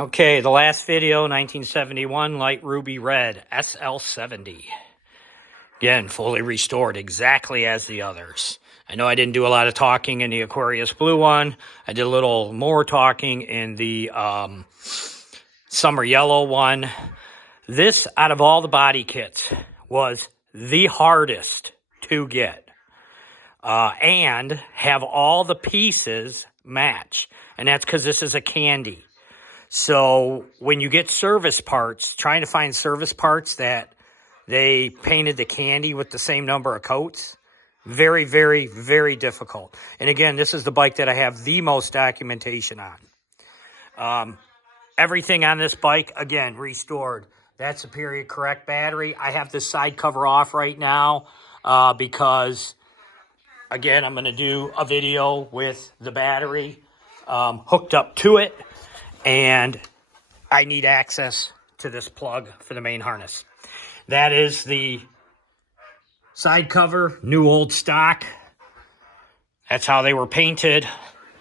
Okay, the last video, 1971, light ruby red, SL70. Again, fully restored, exactly as the others. I know I didn't do a lot of talking in the Aquarius blue one. I did a little more talking in the summer yellow one. This, out of all the body kits, was the hardest to get. And have all the pieces match. And that's because this is a candy. So when you get service parts, trying to find service parts that they painted the candy with the same number of coats, very, very, very difficult. And again, this is the bike that I have the most documentation on. Everything on this bike, again, restored. That's a period correct battery. I have this side cover off right now because, again, I'm going to do a video with the battery hooked up to it. And I need access to this plug for the main harness. That is the side cover, new old stock. That's how they were painted.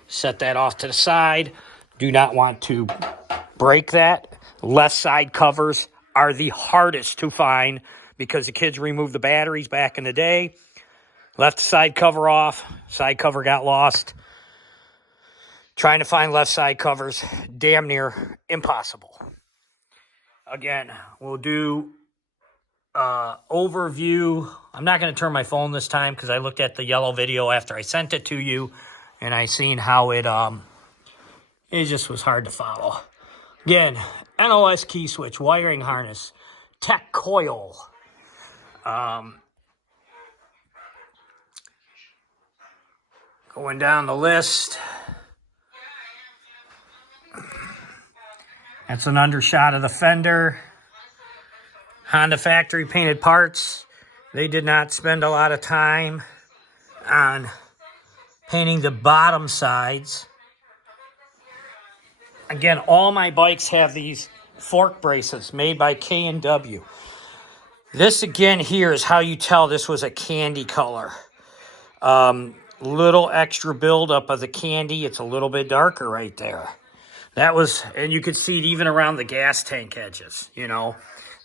Set that off to the side. Do not want to break that. Left side covers are the hardest to find because the kids removed the batteries back in the day. Left the side cover off. Side cover got lost. Trying to find left side covers, damn near impossible. Again, we'll do overview. I'm not going to turn my phone this time because I looked at the yellow video after I sent it to you, and I seen how it just was hard to follow. Again, NOS key switch, wiring harness, tech coil. Going down the list. That's an undershot of the fender. Honda factory painted parts. They did not spend a lot of time on painting the bottom sides. Again, all my bikes have these fork braces made by K&W. This again here is how you tell this was a candy color. Little extra buildup of the candy. It's a little bit darker right there. That was, and you could see it even around the gas tank edges, you know.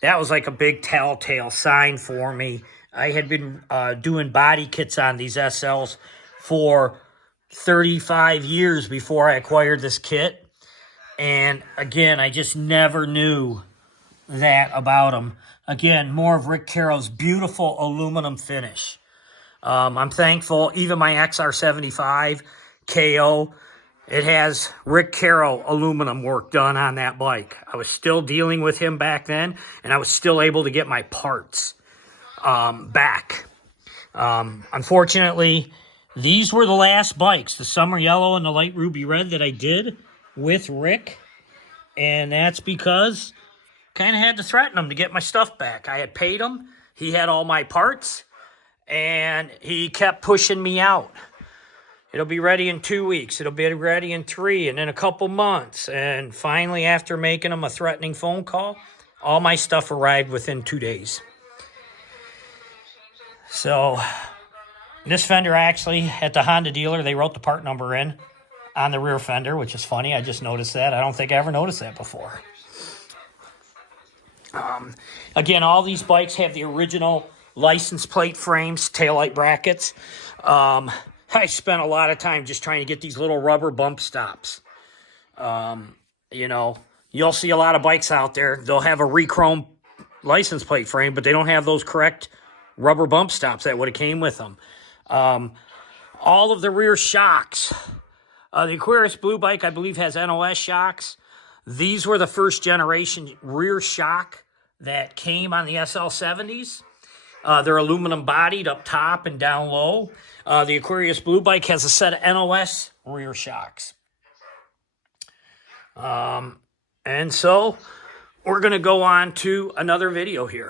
That was like a big telltale sign for me. I had been doing body kits on these SLs for 35 years before I acquired this kit. And again, I just never knew that about them. Again, more of Rick Carroll's beautiful aluminum finish. I'm thankful, even my SL70KO, it has Rick Carroll aluminum work done on that bike. I was still dealing with him back then, and I was still able to get my parts back. Unfortunately, these were the last bikes, the summer yellow and the light ruby red that I did with Rick. And that's because I kind of had to threaten him to get my stuff back. I had paid him. He had all my parts, and he kept pushing me out. It'll be ready in 2 weeks. It'll be ready in 3, and then a couple months. And finally, after making him a threatening phone call, all my stuff arrived within 2 days. So this fender actually, at the Honda dealer, they wrote the part number in on the rear fender, which is funny. I just noticed that. I don't think I ever noticed that before. Again, all these bikes have the original license plate frames, taillight brackets. I spent a lot of time just trying to get these little rubber bump stops. You know, you'll see a lot of bikes out there. They'll have a re-chrome license plate frame, but they don't have those correct rubber bump stops that would have came with them. All of the rear shocks. The Aquarius Blue bike, I believe, has NOS shocks. These were the first generation rear shock that came on the SL70s. They're aluminum bodied up top and down low. The Aquarius Blue bike has a set of NOS rear shocks. And so we're going to go on to another video here.